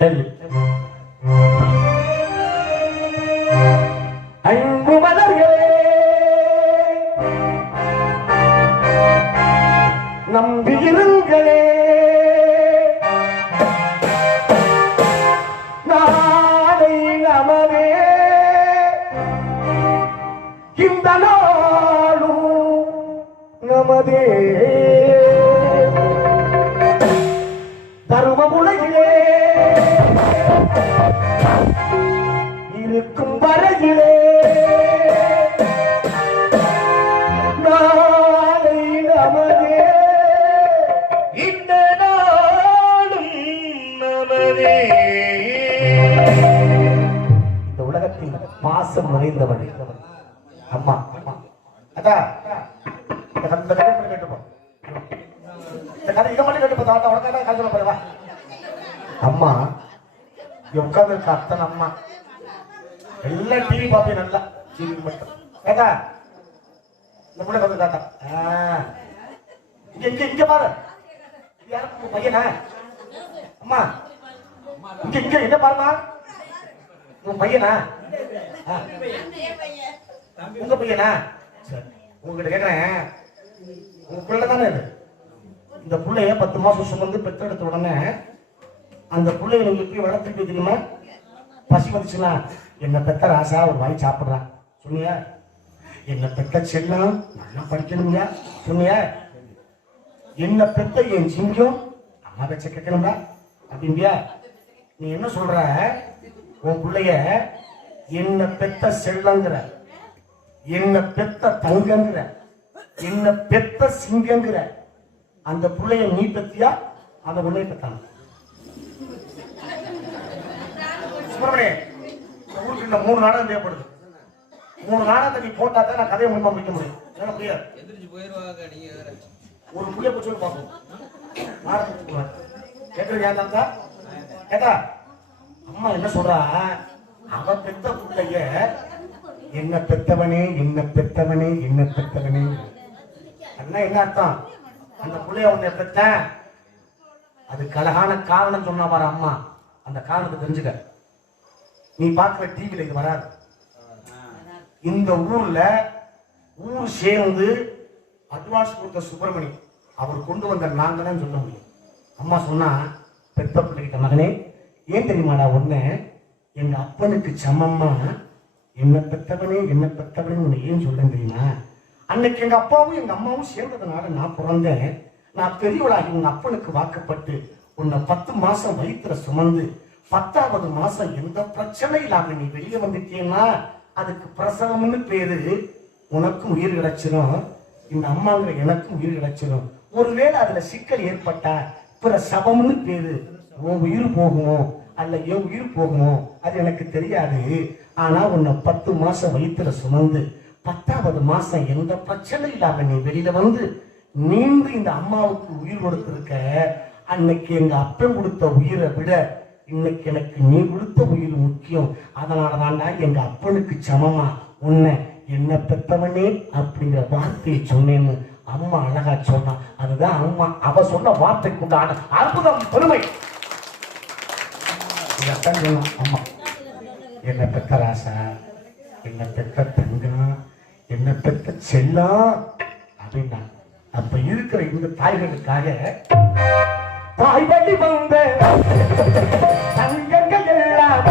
சொல்லு இருக்கும் நாளை நமதே. இந்த நாளும் நமதே. இந்த உலகத்தில் பாசம் நிறைந்தவன். அம்மா. அதான் இந்த கதை- கேட்டுப்போம்? இந்த கதை இதை மட்டும் கேட்டுப்போம் தாத்தா உனக்காக கதை சொல்ல போறவா அம்மா அம்மா. எல்லாம் டிவி பார்ப்பேன் நல்லா. டிவி மட்டும். கேட்டா இந்த பிள்ளை வந்து தாத்தா. இங்க இங்க இங்க பாரு. இது யாரு? பையனா? அம்மா. இங்க இங்க என்ன பாருமா. உன் பையனா? உங்க பையனா? சரி உங்ககிட்ட கேக்குறேன். உங்க பிள்ளை தானே இது? இந்த பிள்ளைய பத்து மாசம் சுமந்து பெற்றெடுத்த உடனே அந்த பிள்ளைகளை எப்படி வளர்த்துட்டு தெரியுமா பசி வந்துச்சுன்னா என்ன பெத்த ராசா ஒரு வாய் சாப்பிடுறான் சொல்லுங்க என்ன பெத்த செல்லம் நல்லா படிக்கணுங்க சொல்லுங்க என்ன பெத்த என் சிங்கம் அம்மா பேச்ச கேட்கணும்டா. அப்படின்பியா? நீ என்ன சொல்ற? உன் பிள்ளைய என்ன பெத்த செல்லங்கிற என்ன பெத்த தங்கங்கிற என்ன பெத்த சிங்கங்கிற அந்த பிள்ளைய நீ பெத்தியா? அந்த பிள்ளைய பெத்தான? சுப்பிரமணியன் ஊருக்கு இந்த மூணு நாடகம் தேவைப்படுது. மூணு நாடகத்தை நீ போட்டா தான் நான் கதையை முன்மா முடிக்க முடியும். ஏன்னா முடியாது எந்திரிச்சு போயிருவாங்க நீங்க வேற. ஒரு புள்ளைய சொல்லி பார்ப்போம். நாடகம் கேட்கறது ஏன் தாத்தா? கேட்டா அம்மா என்ன சொல்றா? அவ பெத்த புள்ளைய என்ன பெத்தவனே என்ன பெத்தவனே என்ன பெத்தவனே. அண்ணா என்ன அர்த்தம்? அந்த புள்ளைய உன்னை பெத்தேன். அதுக்கு அழகான காரணம் சொன்னா பாரு அம்மா. அந்த காரணத்தை தெரிஞ்சுக்க. நீ பார்க்கிற டிவில இது வராது. இந்த ஊர்ல ஊர் சேர்ந்து அட்வான்ஸ் கொடுத்த சுப்பிரமணி அவர் கொண்டு வந்த நாங்க தான் சொல்ல முடியும். அம்மா சொன்னா பெத்த பிள்ளைகிட்ட மகனே ஏன் தெரியுமாடா ஒண்ணு எங்க அப்பனுக்கு சமமா என்ன பெத்தவனே என்ன பெத்தவனே உன்னை ஏன் சொல்றேன் தெரியுமா? அன்னைக்கு எங்க அப்பாவும் எங்க அம்மாவும் சேர்ந்ததுனால நான் பிறந்தேன். நான் பெரியவளாகி உங்க அப்பனுக்கு வாக்கப்பட்டு உன்னை பத்து மாசம் வயிற்றுல சுமந்து பத்தாவது மாசம் எந்த பிரச்சனை இல்லாம நீ வெளியே வந்துட்டீங்கன்னா அதுக்கு பிரசவம்னு பேரு உனக்கும் உயிர் கிடைச்சிடும் இந்த அம்மாங்கிற எனக்கும் உயிர் கிடைச்சிடும் ஒருவேளை அதுல சிக்கல் ஏற்பட்டா பிற சபம்னு பேரு உன் உயிர் போகுமோ? அல்ல என் உயிர் போகுமோ? அது எனக்கு தெரியாது. ஆனா உன்னை பத்து மாசம் வயிற்றுல சுமந்து பத்தாவது மாசம் எந்த பிரச்சனை இல்லாம நீ வெளியில வந்து நீண்டு இந்த அம்மாவுக்கு உயிர் கொடுத்துருக்க அன்னைக்கு எங்க அப்பன் கொடுத்த உயிரை விட இன்னைக்கு எனக்கு நீ கொடுத்த உயிர் முக்கியம். அதனால தாண்டா எங்க அப்பனுக்கு சமமா. உன்னை என்ன பெத்தவனே அப்படிங்கிற வார்த்தையை சொன்னேன்னு அம்மா அழகா சொன்னா. அதுதான் அம்மா அவ சொன்ன வார்த்தைக்கு உண்டான அற்புதம் பெருமை. அம்மா. என்ன பெத்த ராசா என்ன பெத்த தங்கம் என்ன பெத்த செல்லா அப்படின்னா அப்ப இருக்கிற இந்த தாய்களுக்காக தாய் வழி வந்த தங்கங்கள் எல்லாம்.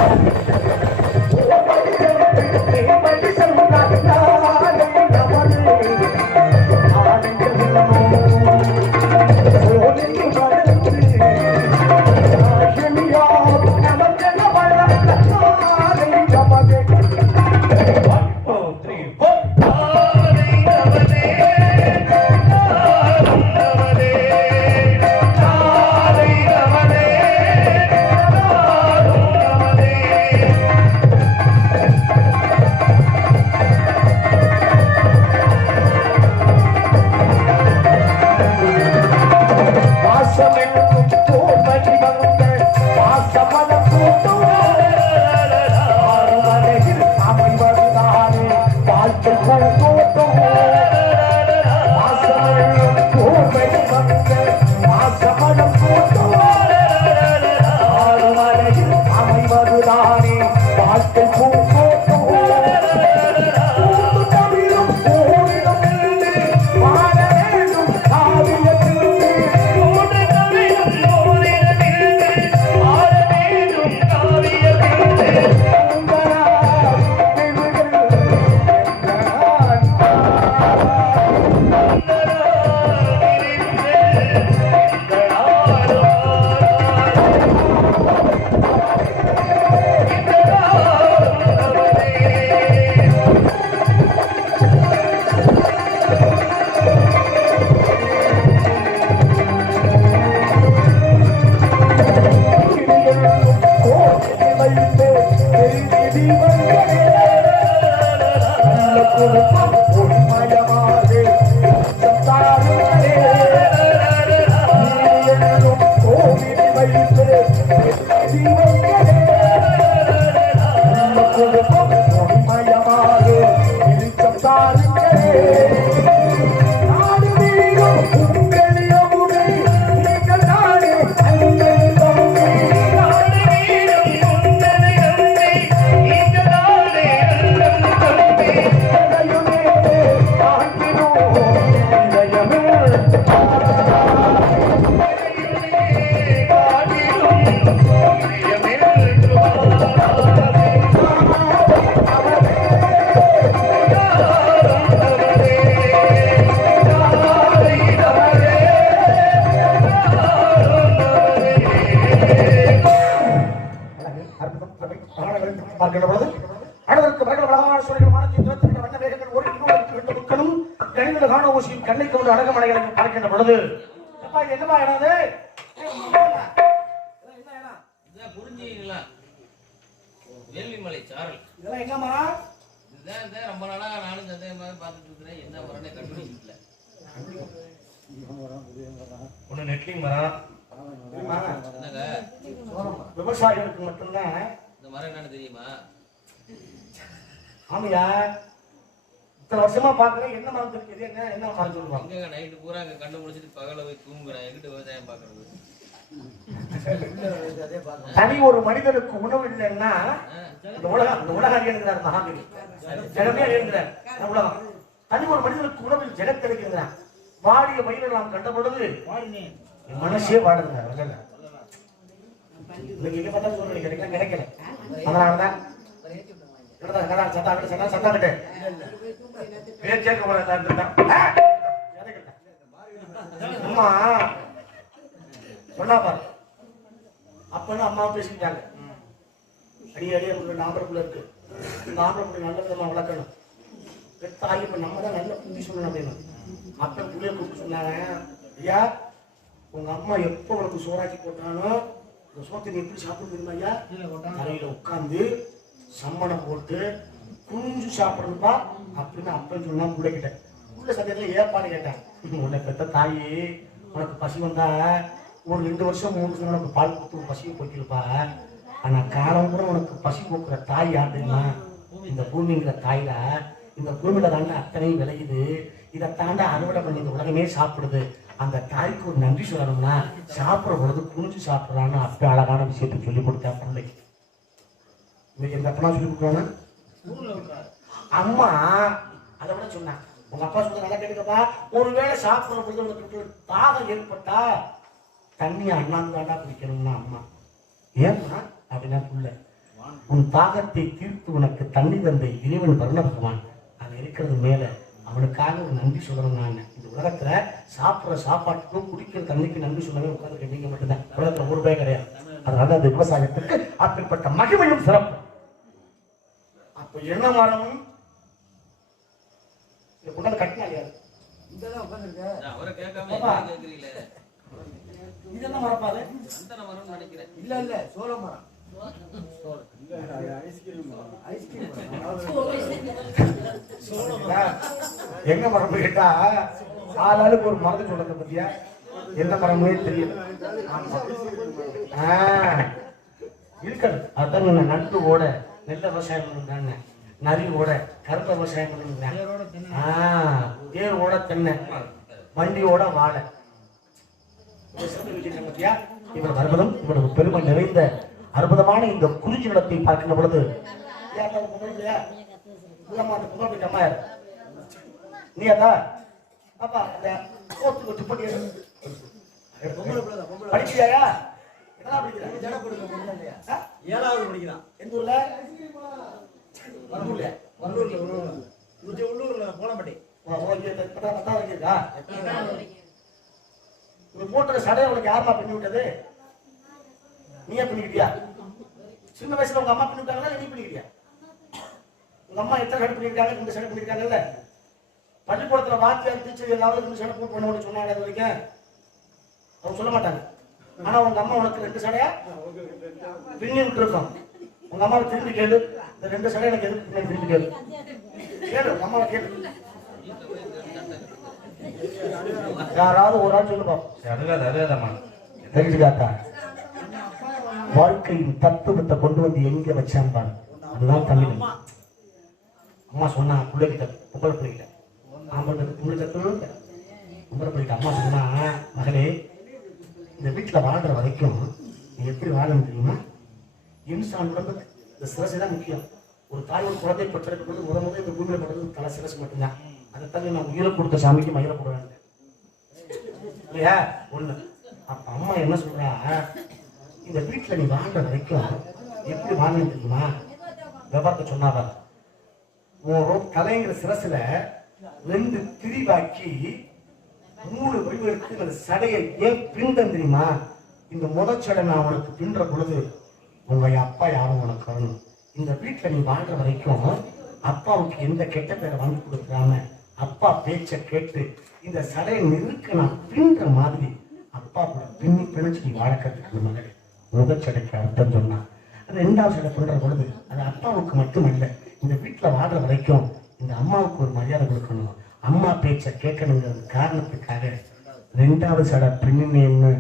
அடக்கமடைகளுக்கு பார்க்கின்ற பொழுது அப்பா இது என்னப்பா இடம் அது ஏய், இதெல்லாம் என்ன? இடம்? இதான் வேள்விமலை சாரல். இதெல்லாம் ரொம்ப நாளா நானும் பார்த்துட்டு இருக்கிறேன். என்ன மரம்னே கண்டுபிடிக்கல ஒண்ணு மரம் விவசாயிகளுக்கு மட்டும்தான் இந்த மரம் என்னன்னு தெரியுமா? ஆமையா? இத்தனை வருஷமா பாக்குறேன் என்ன மரம் தெரியுது? என்ன என்ன மரம் சொல்லுவாங்க? எங்க நைட்டு பூரா அங்க கண்ணு முடிச்சிட்டு பகல போய் தூங்குறேன். எங்கிட்ட விவசாயம் பார்க்கறது? தனி ஒரு மனிதனுக்கு உணவு இல்லைன்னா இந்த உலகம் இந்த உலகம் அறியணுங்கிறார் மகாகவி ஜனமே அறியணுங்கிறார் உலகம். தனி ஒரு மனிதனுக்கு உணவில் ஜெகத்தெடுக்கிறார் வாடிய மயிலை நாம் கண்ட பொழுது மனசே வாடுங்க கிடைக்கல. அதனாலதான் கடதா, கடா, சத்தா, கடா, சத்தா, சத்தா கிட்ட. பேர் கேட்க போறேன்! அம்மா சொன்னா பாரு. அப்பன்னு அம்மா பேசிக்கிட்டாங்க. அடி அடி உங்களுக்கு நாம்பரப்புல இருக்கு இந்த நல்ல விதமா வளர்க்கணும். ஆகி இப்ப நம்ம தான் நல்ல புத்தி சொல்லணும் அப்படின்னு. அப்ப புள்ளைய கூப்பிட்டு சொன்னாங்க ஐயா உங்க அம்மா எப்போ உனக்கு சோறாக்கி போட்டாலும் இந்த சோத்தை எப்படி சாப்பிட தெரியுமா ஐயா? தரையில உட்காந்து சம்மணம் போட்டு குஞ்சு சாப்பிடணும்பா அப்படின்னு அப்பன் சொன்னா பிள்ளைகிட்ட. உள்ள சத்தியத்துல ஏப்பான்னு கேட்டேன். உன்னை பெத்த தாயி. உனக்கு பசி வந்தா ஒரு ரெண்டு வருஷம் மூணு வருஷம் உனக்கு பால் கொடுத்து பசியை போக்கிருப்பா. ஆனா காலம் கூட உனக்கு பசி போக்குற தாய் யார் தெரியுமா? இந்த பூமிங்கிற தாயில இந்த பூமியில தாண்ட அத்தனையும் விளையுது. இதை தாண்ட அறுவடை பண்ணி இந்த உலகமே சாப்பிடுது. அந்த தாய்க்கு ஒரு நன்றி சொல்லணும்னா சாப்பிடுற பொழுது குனிஞ்சு சாப்பிட்றான்னு அப்படி அழகான விஷயத்தை சொல்லி கொடுத்தா பிள்ளைக்கு இன்னைக்கு எங்க அப்பா சொல்லி கொடுக்குறாங்க. அம்மா அதை விட சொன்னான் உங்க அப்பா சொல்றது நல்லா கேட்டுக்கப்பா. ஒருவேளை சாப்பிடுற பொழுது உனக்கு தாகம் ஏற்பட்டா தண்ணி அண்ணாந்தாண்டா குடிக்கணும்னா அம்மா. ஏம்மா? அப்படின்னா புள்ள உன் தாகத்தை தீர்த்து உனக்கு தண்ணி தந்தை இறைவன் வர்ண பகவான் அது இருக்கிறது மேல. அவனுக்காக ஒரு நன்றி சொல்லணும் நான். இந்த உலகத்துல சாப்பிடுற சாப்பாட்டுக்கும் குடிக்கிற தண்ணிக்கு நன்றி சொல்லவே உட்கார்ந்து நீங்க மட்டும்தான். உலகத்துல ஒரு பேர் கிடையாது. அதனால அந்த விவசாயத்திற்கு அப்படிப்பட்ட மகிமையும் சிறப்பு அப்ப என்ன மரம் இந்த கொண்டாந்து கட்டினா இல்லையா நான் அவரை கேட்காம அப்பா. என்ன கேட்குறீங்களே? இது என்ன மரப்பாது நினைக்கிறேன். இல்ல இல்ல சோழ மரம். எங்க மரம். கேட்டா ஆளாளுக்கு ஒரு மரத்தை சொல்றத பத்தியா? எந்த மரமே தெரியல. இருக்கணும் அதான். நண்டு ஓட. நெல்ல விவசாயம் பண்ணுறாங்க நரி ஓட கருப்ப விவசாயம் பண்ணுறாங்க ஆ தேர் ஓட தென்னை. வண்டியோட வாழை. பாத்தியா? இவ்வளவு அற்புதம் இவ்வளவு பெருமை நிறைந்த அற்புதமான இந்த குறிஞ்சி நிலத்தை பார்க்கின்ற பொழுது பொம்பளை பிள்ளையா? இல்லம்மா, அந்த போட்டு எடு. ஏழாவது படிக்கிறான். எந்த ஊர்ல? வண்டூர்லயா? உள்ளூர்ல. உள்ளூர்ல உள்ளூர்ல போலம்பட்டி? ஒரு போட்டுற சடையை உனக்கு யாரும்மா பண்ணி விட்டது? நீயே பண்ணிக்கிட்டியா சின்ன வயசுல உங்க அம்மா பண்ணி விட்டாங்களா நீ பண்ணிக்கிட்டியா உங்க அம்மா எத்தனை சடை பண்ணிருக்காங்க ரெண்டு சடை பண்ணிருக்காங்கல்ல பள்ளிக்கூடத்துல வாத்தியார் டீச்சர் ஏதாவது ரெண்டு சடை போட்டு பண்ண சொன்னாங்க அது வரைக்கும். அவங்க சொல்ல மாட்டாங்க. ஆனா உங்க அம்மா உனக்கு ரெண்டு சடையா? பின்னி விட்டுருக்கோம். உங்க அம்மாவை திரும்பி கேளு. இந்த ரெண்டு சடை எனக்கு எதுக்கு திரும்பி கேளு. கேளு உங்க அம்மாவை கேளு. யாராவது ஒரு ஆள் சொல்லுங்க அழுகாத அழுகாதம்மா தெரிஞ்சுக்காக்கா. வாழ்க்கையின் தத்துவத்தை கொண்டு வந்து எங்க வச்சான் பாரு. அதுதான் தமிழ். அம்மா சொன்னா பிள்ளைகிட்ட பொம்பளை பிள்ளைகிட்ட. ஆம்பளை பிள்ளை பிள்ளைகிட்ட அம்மா சொன்னா மகளே வீட்டில் வாழ்ற வரைக்கும் நீ எப்படி வாழ முடியுமா இன்சான் உடம்பு இந்த சிரசு தான் முக்கியம். ஒரு தாய் ஒரு குழந்தை பெற்றெடுக்கும் போது முத முதல் இந்த பூமியில் படுறது தலை சிரசு மட்டும்தான். அதைத்தான் நான் உயிரை கொடுத்த சாமிக்கு மயிரை போடுறாங்க இல்லையா? ஒண்ணு. அப்ப அம்மா என்ன சொல்றா? இந்த வீட்டுல நீ வாழ்ற வரைக்கும் எப்படி வாழணும் தெரியுமா? விவரத்தை சொன்னாவா ஒரு தலைங்கிற சிரசுல ரெண்டு பிரிவாக்கி மூணு வடிவு எடுத்து அந்த சடையை ஏன் பின்தம் தெரியுமா? இந்த முதச்சடை நான் உனக்கு பின்ற பொழுது உங்க அப்பா யாரும் உனக்கு வரணும். இந்த வீட்டில் நீ வாழ்ற வரைக்கும் அப்பாவுக்கு எந்த கெட்ட பேரை வாங்கி கொடுக்காம அப்பா பேச்சை கேட்டு இந்த சடையை நெருக்க நான் பின்ற மாதிரி அப்பா கூட பின்னி பிணைச்சு நீ வாழ கற்றுக்கணும் மகளே முகச்சடைக்கு அர்த்தம் சொன்னா. அது ரெண்டாவது சடை பண்ற பொழுது அது அப்பாவுக்கு மட்டுமல்ல இந்த வீட்டில் வாழ்ற வரைக்கும் இந்த அம்மாவுக்கு ஒரு மரியாதை கொடுக்கணும். அம்மா பேச்சை கேட்கணுங்கிற காரணத்துக்காக ரெண்டாவது சட பின்னினேன்னு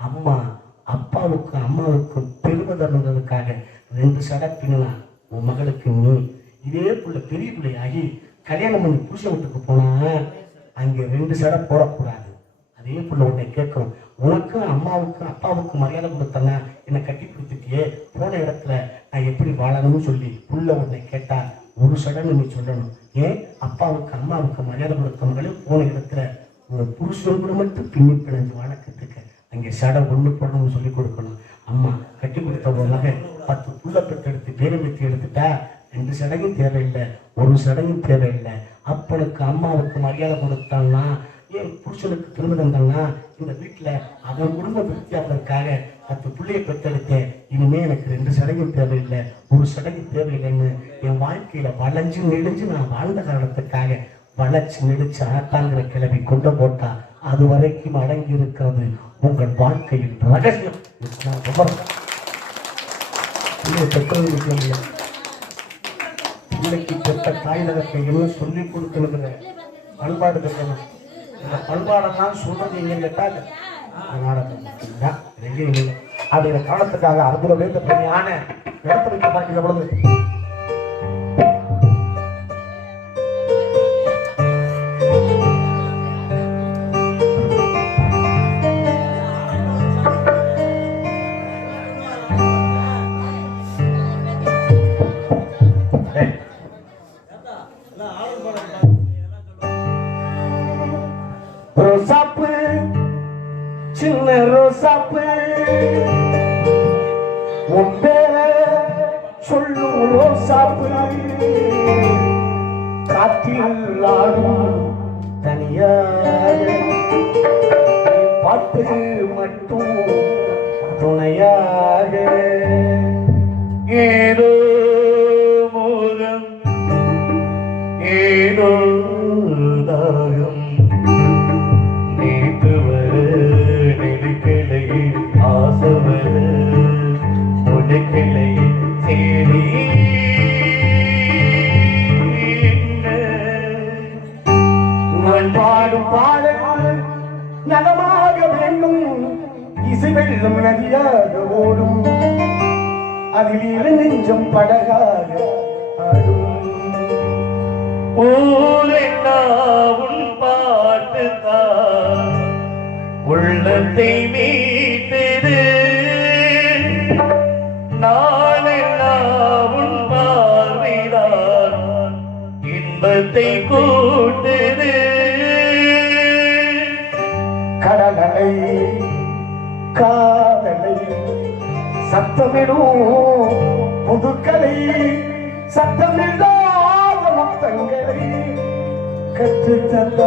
அம்மா அப்பாவுக்கும் அம்மாவுக்கும் பெருமை ரெண்டு சடை பின்னா உன் மகளுக்கு நீ. இதே புள்ள பெரிய பிள்ளையாகி கல்யாணம் பண்ணி புருஷ வீட்டுக்கு போனா அங்கே ரெண்டு சடை போடக்கூடாது. அதே புள்ள உன்னை கேட்கும். உனக்கும் அம்மாவுக்கும் அப்பாவுக்கும் மரியாதை கொடுத்தனா என்னை கட்டி கொடுத்துட்டியே? போன இடத்துல நான் எப்படி வாழணும்னு சொல்லி புள்ள உன்னை கேட்டா ஒரு சடங்கு நீ சொல்லணும். ஏன்? அப்பாவுக்கு அம்மாவுக்கு மரியாதை கொடுத்தவங்களே போன இடத்துல உங்கள் புருஷன் கூட மட்டும் பின்னி பிணைஞ்சு வாழ அங்கே சடை ஒன்று போடணும்னு சொல்லி கொடுக்கணும். அம்மா கட்டி கொடுத்த ஒரு மகன் பத்து புள்ள பெற்று எடுத்து பேரை எடுத்துட்டா ரெண்டு சடங்கும் தேவையில்லை ஒரு சடங்கும் தேவையில்லை. அப்பனுக்கு அம்மாவுக்கு மரியாதை கொடுத்தாங்கன்னா ஏன் புருஷனுக்கு திரும்ப இந்த வீட்டில் அவன் குடும்ப வித்தியாசத்திற்காக பத்து பிள்ளைய பெற்றெடுத்தேன். இனிமே எனக்கு ரெண்டு சடங்கும் தேவையில்லை. ஒரு சடங்கு தேவையில்லைன்னு என் வாழ்க்கையில வளைஞ்சு நெடிஞ்சு நான் வாழ்ந்த காரணத்துக்காக வளைச்சு நெடிச்சு ஆட்டாங்கிற கிளவி கொண்டு போட்டா அது வரைக்கும் அடங்கி இருக்கிறது உங்கள் வாழ்க்கையின் ரகசியம். ரொம்ப இல்லை பிள்ளைக்கு பெற்ற தாய்லகத்தை என்ன சொல்லி கொடுக்கணுங்கிற பண்பாடு இருக்கணும் இந்த பண்பாடெல்லாம் சொல்றது எங்க கேட்டா கர்நாடகம் எங்கேயும் இல்லை அப்படிங்கிற காலத்துக்காக அற்புத வேந்த தனியான இடத்துல வைக்க பார்க்கிற பொழுது சின்ன ரோசாப்பு. உன் பேர சொல்லும் ரோசாப்பு. காற்றில் ஆடும் தனியாக பாட்டு மட்டும் துணையாக ஏதோ காதலை காதலை சத்தமிடும் புதுக்கலை சத்தமில்லாத முத்தங்களை கற்றுத்தந்த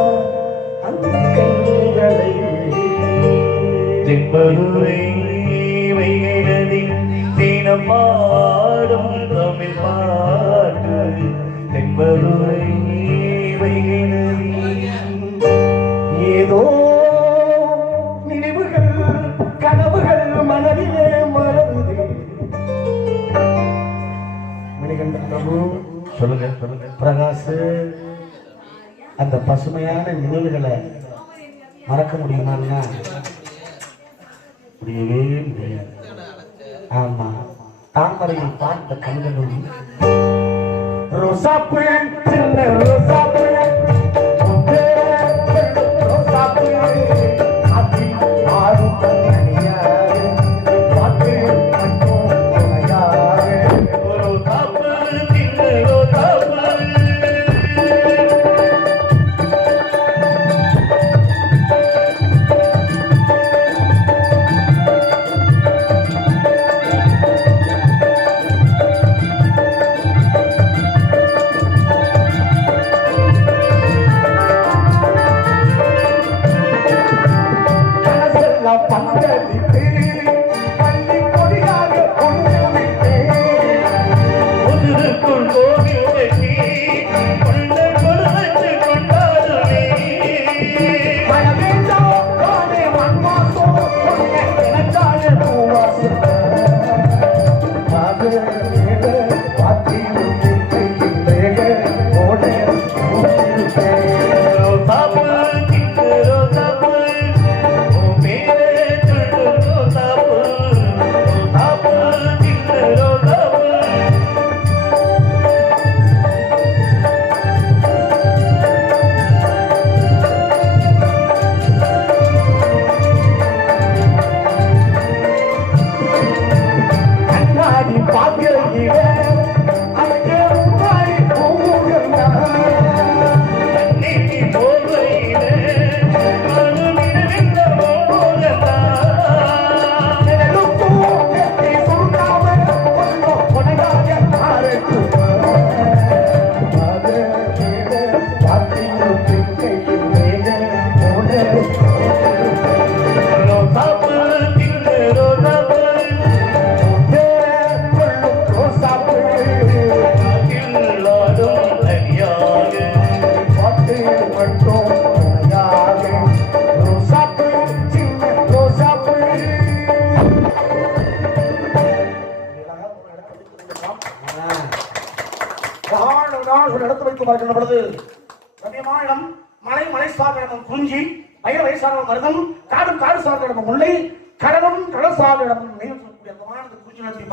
அந்த கண்களை தென்பதுரை வைகதி தினம் பாடும் தமிழ் பாட்டு. தென்பதுரை சொல்லுங்க சொல்லுங்க. பிரகாஷ் அந்த பசுமையான நினைவுகளை மறக்க முடியுமான்னா முடியவே முடியாது. ஆமா தாமரையில் பார்த்த கண்களும் ரோசாப்பு சின்ன ரோசாப்பு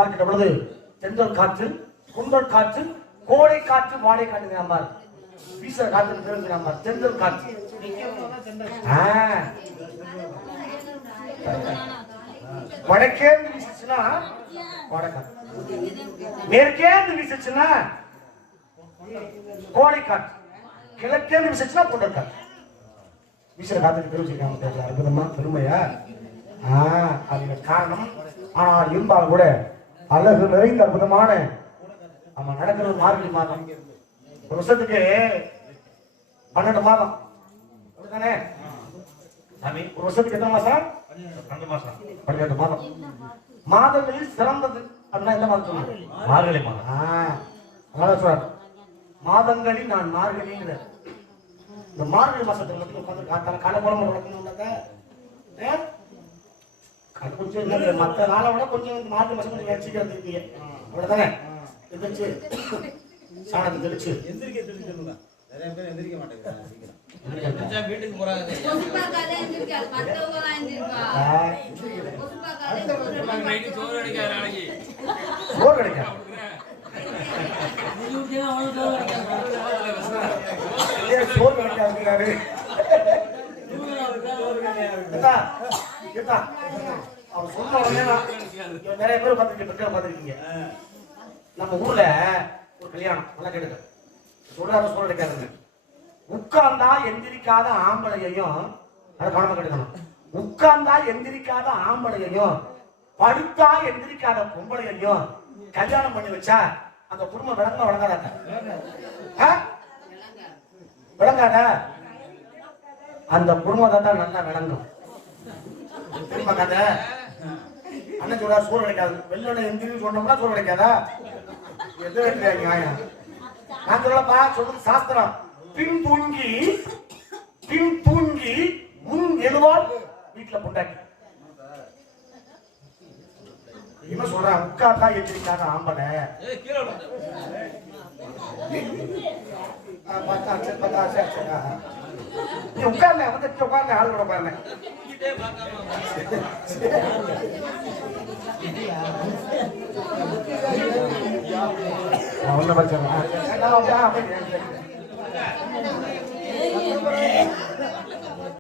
பார்க்கின்ற பொழுது தென்றல் காற்று குண்டல் காற்று கோடை காற்று வாடை காற்று நம்பார் வீசுற காற்று தெரிஞ்சு நம்பார் தென்றல் காற்று. வடக்கே இருந்து வீசுச்சுன்னா வடக்காற்று மேற்கே இருந்து வீசுச்சுன்னா கோடை காற்று. கிழக்கே இருந்து வீசுச்சுன்னா புண்டல் காற்று. வீசுற காத்துக்கு தெரிவிச்சிருக்காங்க தெரியல அற்புதமா பெருமையா? ஆஹ் அதுக்கு காரணம் ஆனால் இருந்தாலும் கூட அழகு நிறைந்த அற்புதமான நம்ம நடக்கிறது மார்கழி மாதம். ஒரு வருஷத்துக்கு பன்னெண்டு மாதம். அப்படிதானே சாமி ஒரு வருஷத்துக்கு எத்தனை மாசம் ரெண்டு மாசம் பன்னிரெண்டு மாதம். மாதங்களில் சிறந்தது. அப்படின்னா என்ன மாதம் சொல்லுங்க? மார்கழி மாதம். ஆ, அதனால சொல்றாரு. மாதங்களில் நான் மார்கழிங்கிற இந்த மார்கழி மாசத்துல மட்டும் உட்காந்து காத்தால காலை குழம்பு வளர்க்கணும்னாக்க அது கொஞ்சம் இல்லை மற்ற நாளை விட கொஞ்சம் மார்கழி மாசம் கொஞ்சம் சீக்கிரம் திருப்பிங்க அவ்வளவுதானே? எந்திரிச்சு. சாணத்தை தெளிச்சு. எந்திரிக்க சொல்லி சொல்லுங்க. நிறைய பேர் எந்திரிக்க மாட்டேங்கிறாங்க வீட்டுக்கு போறாங்க அவர் சொன்ன உடனே நான் இங்க நிறைய பேர் பார்த்துருக்கீங்க பெண்களை பார்த்துருக்கீங்க நம்ம ஊர்ல ஒரு கல்யாணம் நல்லா கேளுங்க சொல்றாரு சொல்ல கிடைக்காதுங்க உட்கார்ந்தா எந்திரிக்காத ஆம்பளையையும் அதை கவனமா கேட்கணும் உட்கார்ந்தா எந்திரிக்காத ஆம்பளையையும் படுத்தா எந்திரிக்காத பொம்பளையையும் கல்யாணம் பண்ணி வச்சா அந்த குடும்பம் விளங்க விளங்காதாங்க ஆ? விளங்காத? அந்த குடும்பம் தான் நல்லா விளங்கும். திரும்ப கதை? அண்ணன் சொல்றா சோறு கிடைக்காது வெள்ளனை எந்திரின்னு சொன்னோம்னா சோறு கிடைக்காதா எது நியாயம்? நான் சொல்லப்பா சொல்றது சாஸ்திரம். பின் தூங்கி பின் தூங்கி முன் எழுவால் வீட்டுல பொண்டாட்டி. என்ன சொல்றான் உட்கார்ந்தா எந்திரிக்காத ஆம்பளை. பார்த்தா சரி, பார்த்தா சரி. நீ உட்கார்ல வந்து உட்கார்ல ஆள் கூட உட்கார்ல ஒண்ணு பச்சை